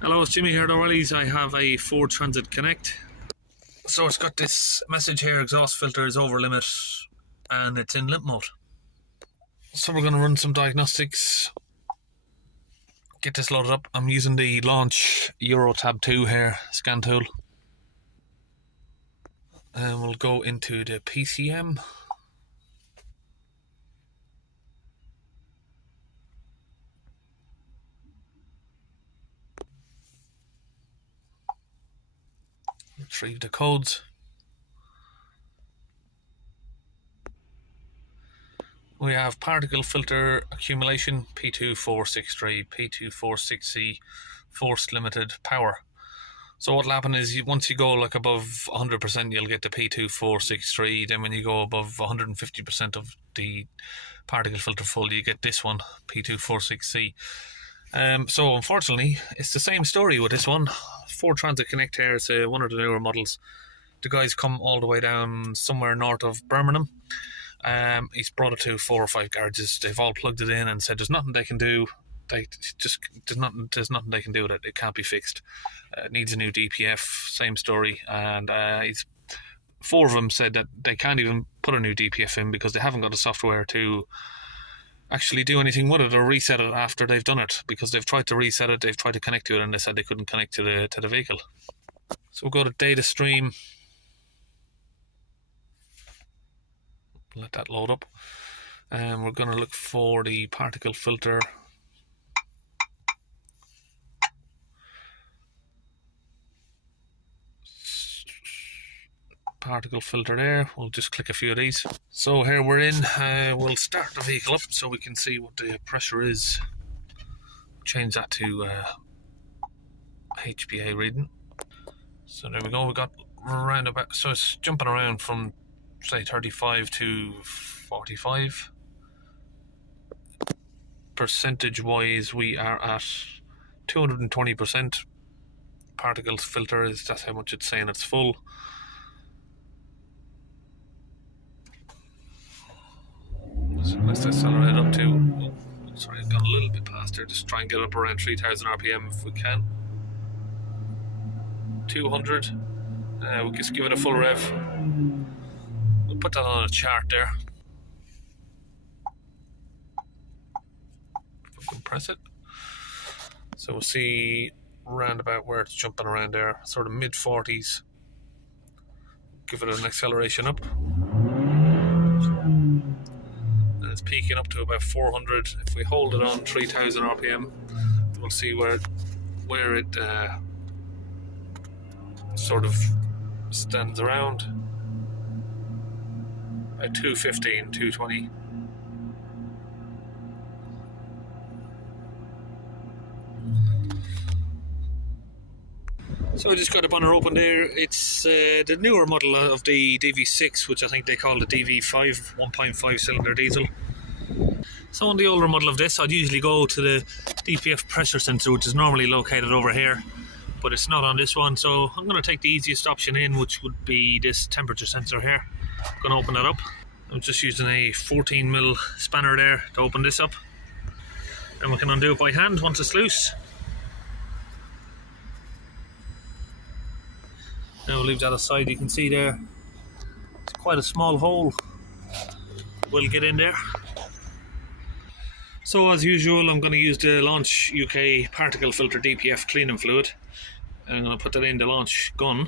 Hello, it's Jimmy here at O'Reilly's. I have a Ford Transit Connect. So it's got this message here: exhaust filter is over limit and it's in limp mode. So we're going to run some diagnostics, get this loaded up. I'm using the Launch Euro Tab 2 here scan tool, and we'll go into the PCM. Retrieve the codes. We have particle filter accumulation P2463, P246C, forced limited power. So what'll happen is once you go like above 100%, you'll get the P2463. Then when you go above 150% of the particle filter full, you get this one, P246C. So unfortunately, it's the same story with this one. Ford Transit Connect here. It's one of the newer models. The guys come all the way down somewhere north of Birmingham. He's brought it to 4 or 5 garages. They've all plugged it in and said there's nothing they can do. There's nothing they can do with it. It can't be fixed. It needs a new DPF. Same story. And 4 of them said that they can't even put a new DPF in because they haven't got the software to actually do anything with it or reset it after they've done it, because they've tried to reset it, they've tried to connect to it, and they said they couldn't connect to the vehicle. So we'll go to data stream, let that load up, and we're going to look for the particle filter. Particle filter there. We'll just click a few of these. So here we're in. We'll start the vehicle up so we can see what the pressure is. Change that to HPA reading. So there we go. We got around about, so it's jumping around from say 35 to 45. Percentage wise, we are at 220%. Particle filter is, that's how much it's saying it's full. So let's accelerate up to, sorry, I've gone a little bit past there. Just try and get up around 3000 RPM if we can. 200. We'll just give it a full rev. We'll put that on a chart there. If we can press it. So we'll see round about where it's jumping around there, sort of mid 40s. Give it an acceleration up. It's peaking up to about 400. If we hold it on 3000 RPM, we'll see where it sort of stands around at 215, 220. So I just got a banner open there. It's the newer model of the DV6, which I think they call the DV5, 1.5 cylinder diesel. So on the older model of this, I'd usually go to the DPF pressure sensor, which is normally located over here, but it's not on this one. So I'm going to take the easiest option in, which would be this temperature sensor here. I'm going to open that up. I'm just using a 14mm spanner there to open this up, and we can undo it by hand once it's loose. Now we'll leave that aside. You can see there, it's quite a small hole. We'll get in there. So as usual, I'm going to use the Launch UK particle filter DPF cleaning fluid. And I'm going to put that in the Launch gun.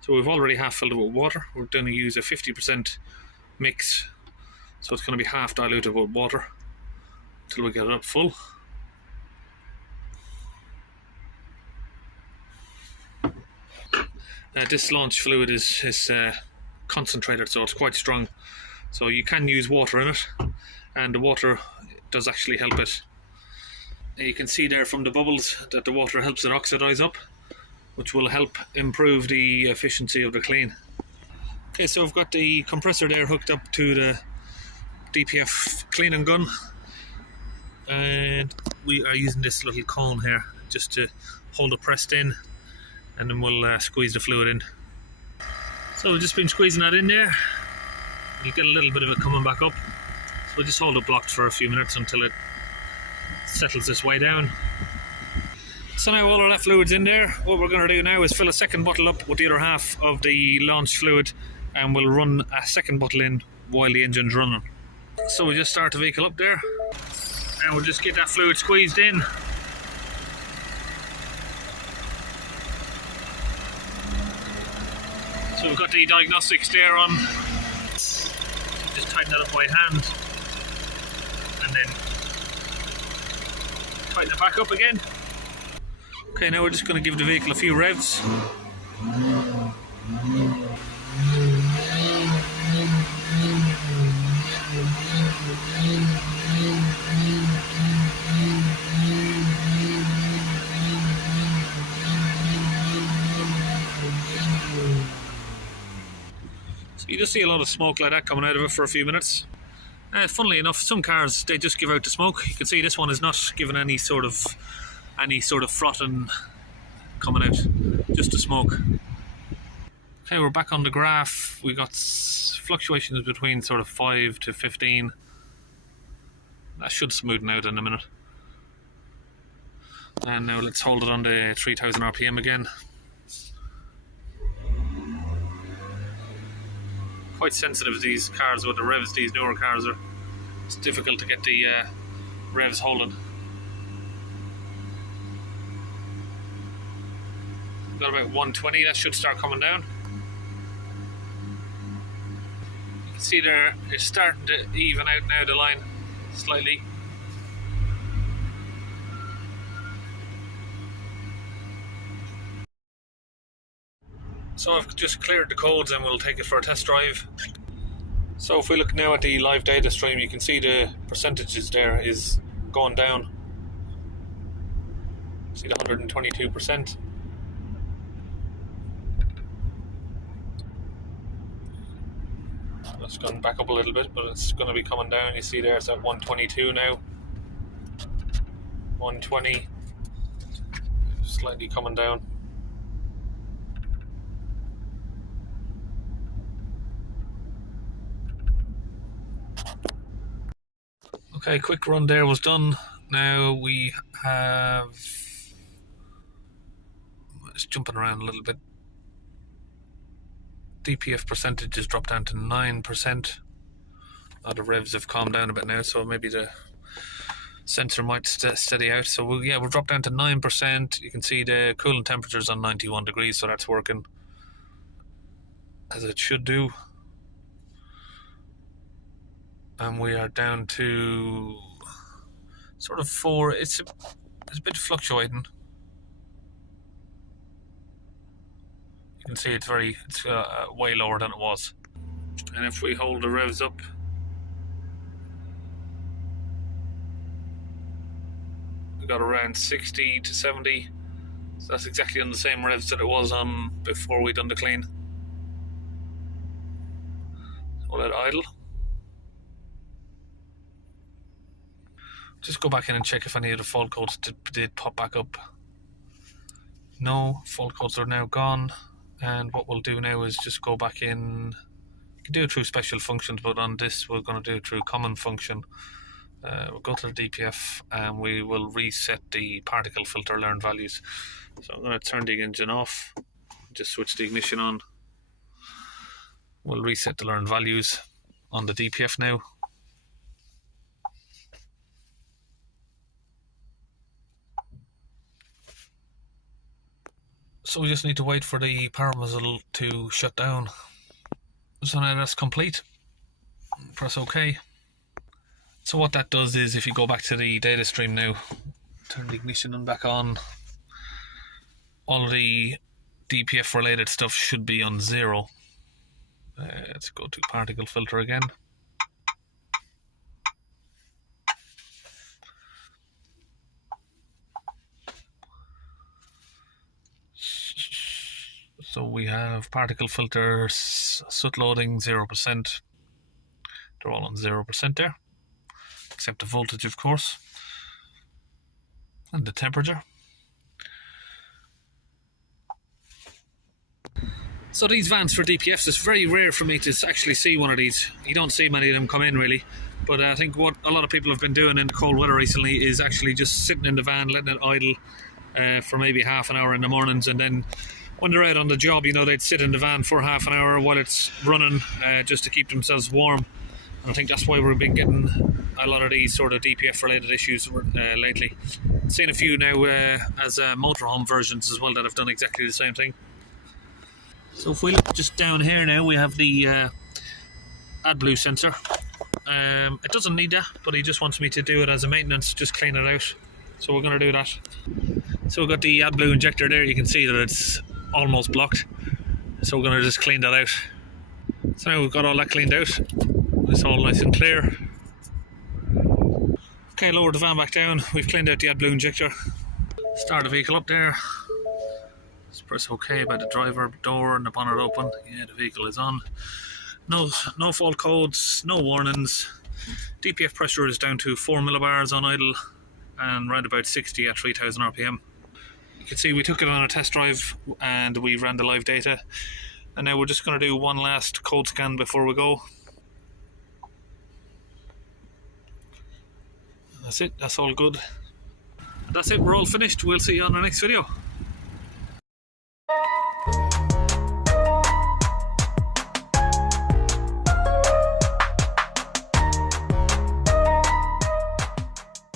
So we've already half filled it with water. We're going to use a 50% mix. So it's going to be half diluted with water until we get it up full. This Launch fluid is concentrated, so it's quite strong. So you can use water in it, and the water does actually help it. You can see there from the bubbles that the water helps it oxidize up, which will help improve the efficiency of the clean. Okay, so I've got the compressor there hooked up to the DPF cleaning gun, and we are using this little cone here just to hold it pressed in, and then we'll squeeze the fluid in. So we've just been squeezing that in there. You'll get a little bit of it coming back up. So we'll just hold it blocked for a few minutes until it settles this way down. So now all of that fluid's in there. What we're going to do now is fill a second bottle up with the other half of the launch fluid, and we'll run a second bottle in while the engine's running. So we'll just start the vehicle up there, and we'll just get that fluid squeezed in. So we've got the diagnostics there on. Just tighten that up by hand, and then tighten it back up again. Okay, now we're just going to give the vehicle a few revs. So you just see a lot of smoke like that coming out of it for a few minutes. Funnily enough, some cars, they just give out the smoke. You can see this one is not giving any sort of frothing coming out, just the smoke. Okay, we're back on the graph. We got fluctuations between sort of 5 to 15. That should smoothen out in a minute. And now let's hold it on the 3000 RPM again. Quite sensitive, these cars with the revs, these newer cars are. It's difficult to get the revs holding. Got about 120, that should start coming down. You can see there, it's starting to even out now, the line, slightly. So I've just cleared the codes and we'll take it for a test drive. So if we look now at the live data stream, you can see the percentages there is going down. See the 122%. It's gone back up a little bit, but it's going to be coming down. You see there, it's at 122 now. 120. Slightly coming down. Okay, quick run there was done. Now we have... It's jumping around a little bit. DPF percentage has dropped down to 9%. The revs have calmed down a bit now, so maybe the sensor might steady out. So we'll drop down to 9%. You can see the coolant temperature's on 91 degrees, so that's working as it should do. And we are down to sort of 4. It's a bit fluctuating. You can see it's way lower than it was. And if we hold the revs up, we got around 60 to 70. So that's exactly on the same revs that it was on before we done the clean. We'll let it idle. Just go back in and check if any of the fault codes did pop back up. No, fault codes are now gone. And what we'll do now is just go back in. You can do it through special functions, but on this we're going to do it through common function. We'll go to the DPF and we will reset the particle filter learned values. So I'm going to turn the engine off, just switch the ignition on. We'll reset the learned values on the DPF now. So we just need to wait for the power muzzle to shut down. So now that's complete. Press OK. So what that does is, if you go back to the data stream now, turn the ignition back on, all of the DPF related stuff should be on 0. Let's go to particle filter again. So we have particle filters, soot loading 0%. They're all on 0% there, except the voltage, of course, and the temperature. So these vans for DPFs, it's very rare for me to actually see one of these. You don't see many of them come in really. But I think what a lot of people have been doing in cold weather recently is actually just sitting in the van, letting it idle for maybe half an hour in the mornings, and then when they're out on the job, you know, they'd sit in the van for half an hour while it's running, just to keep themselves warm. And I think that's why we've been getting a lot of these sort of DPF related issues lately. Seen a few now as motorhome versions as well that have done exactly the same thing. So if we look just down here now, we have the AdBlue sensor. It doesn't need that, but he just wants me to do it as a maintenance, just clean it out. So we're going to do that. So we've got the AdBlue injector there. You can see that it's almost blocked. So we're going to just clean that out. So now we've got all that cleaned out. It's all nice and clear. Okay, lower the van back down. We've cleaned out the AdBlue injector. Start the vehicle up there. Just press OK by the driver door and the bonnet open. Yeah, the vehicle is on. No fault codes, no warnings. DPF pressure is down to 4 millibars on idle and round about 60 at 3000 RPM. You can see we took it on a test drive and we ran the live data. And now we're just going to do one last code scan before we go. That's it, that's all good. That's it, we're all finished. We'll see you on the next video.